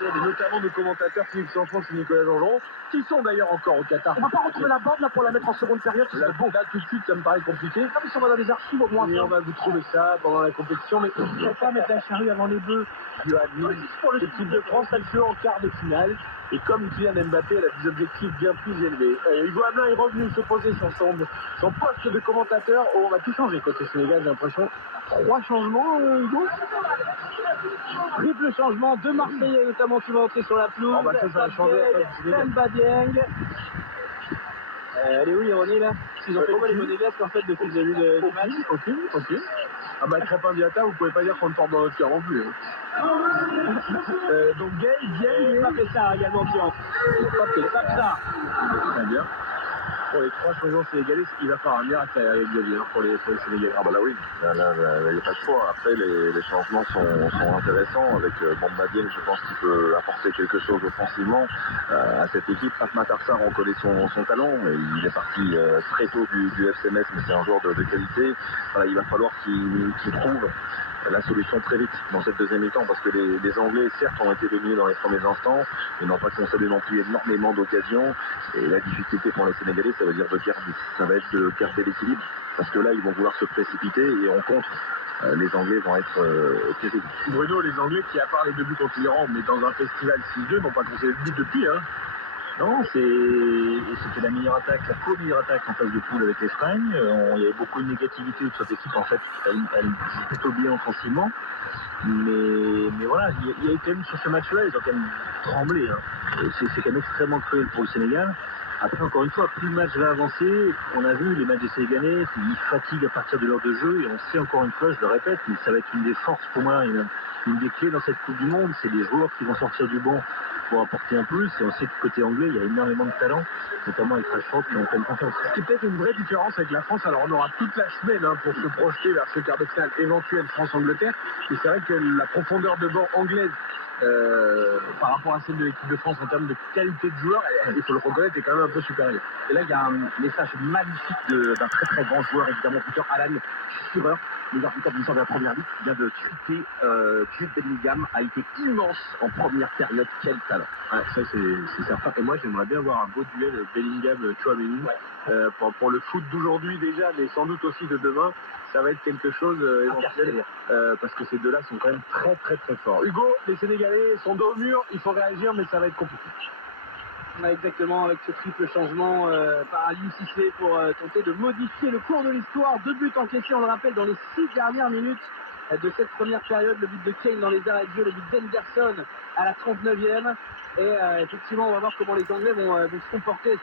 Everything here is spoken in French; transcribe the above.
Et notamment nos commentateurs Philippe Sanfon et Nicolas Jean-Jean, qui sont d'ailleurs encore au Qatar. On va pas retrouver la bande là pour la mettre en seconde période. Là, bon, là tout de suite, ça me paraît compliqué. Non, mais si on va dans les archives au moins. Mais on va vous trouver ça pendant la compétition, mais Il ne faut pas mettre la charrue avant les bœufs. l'équipe de France, elle joue en quart de finale. Et comme Kylian Mbappé, elle a des objectifs bien plus élevés. Hugo Hamelin est revenu se poser sur son poste de commentateur. Oh, on va tout changer côté Sénégal, j'ai l'impression. 3 changements, Hugo. Triple changement, 2 Marseillais notamment qui vont entrer sur la pelouse. Oh, bah, ça va changer après. Demba Dieng. Elle est où l'ironie là? Ils ont fait quoi les monégasques en fait depuis le début du match? Ok. Ah bah Crépin Diatta, vous pouvez pas dire qu'on le porte dans notre cœur non plus. Hein. Donc Gay, Il n'a pas fait ça également qui entre. pas fait Pas ça. Très bien. Pour les 3 changements sénégalais, il va falloir un miracle avec Xavier pour les Sénégalais. Ah bah là oui, il n'y a pas de choix. Après les changements sont intéressants. Avec Bamba Dieng, je pense qu'il peut apporter quelque chose offensivement à cette équipe. Pape Matar Sarr, on connaît son talent. Et il est parti très tôt du FC Metz, mais c'est un joueur de qualité. Voilà, il va falloir qu'il trouve la solution très vite dans cette deuxième mi-temps, parce que les Anglais, certes, ont été dominés dans les premiers instants, mais n'ont pas concédé non plus énormément d'occasions. Et la difficulté pour les Sénégalais, ça va être de garder l'équilibre, parce que là, ils vont vouloir se précipiter et en contre, les Anglais vont être terribles. Bruno, les Anglais qui, à part les 2 buts contre l'Iran, mais dans un festival 6-2, n'ont pas concédé de but depuis. Hein. Non, c'était la meilleure attaque, la co-meilleure attaque en phase de poule avec l'Espagne. Il y avait beaucoup de négativité de cette équipe. En fait, elle joue plutôt bien offensivement. Mais voilà, il y a eu quand même sur ce match-là, ils ont quand même tremblé. Hein. C'est quand même extrêmement cruel pour le Sénégal. Après, encore une fois, plus le match va avancer, on a vu les matchs des Sénégalais, ils fatiguent à partir de l'heure de jeu. Et on sait encore une fois, je le répète, mais ça va être une des forces pour moi, une des clés dans cette Coupe du Monde. C'est les joueurs qui vont sortir du banc pour apporter un plus, et on sait que côté anglais il y a énormément de talent, notamment avec Rashford qui ont pleine confiance. Ce qui est peut-être une vraie différence avec la France, alors on aura toute la semaine pour se projeter vers ce quart de finale éventuel France-Angleterre, et c'est vrai que la profondeur de banc anglaise par rapport à celle de l'équipe de France en termes de qualité de joueur, il faut le reconnaître, est quand même un peu supérieure. Et là, il y a un message magnifique d'un très très grand joueur, évidemment, Peter Alan Shearer, le arbitre de l'histoire de la première ligue, qui vient de tweeter Jude Bellingham a été immense en première période. Quel talent. Ouais, ça c'est certain. Et moi, j'aimerais bien voir un beau duel Bellingham-Chouameni. Pour le foot d'aujourd'hui déjà, mais sans doute aussi de demain, ça va être quelque chose éventuel, parce que ces deux-là sont quand même très très très forts. Hugo, les Sénégalais sont dos au mur, il faut réagir, mais ça va être compliqué. Exactement, avec ce triple changement par Aliou Cissé pour tenter de modifier le cours de l'histoire. 2 buts encaissés, on le rappelle, dans les 6 dernières minutes de cette première période. Le but de Kane dans les arrêts de jeu, le but d'Henderson à la 39e. Et effectivement, on va voir comment les Anglais vont se comporter.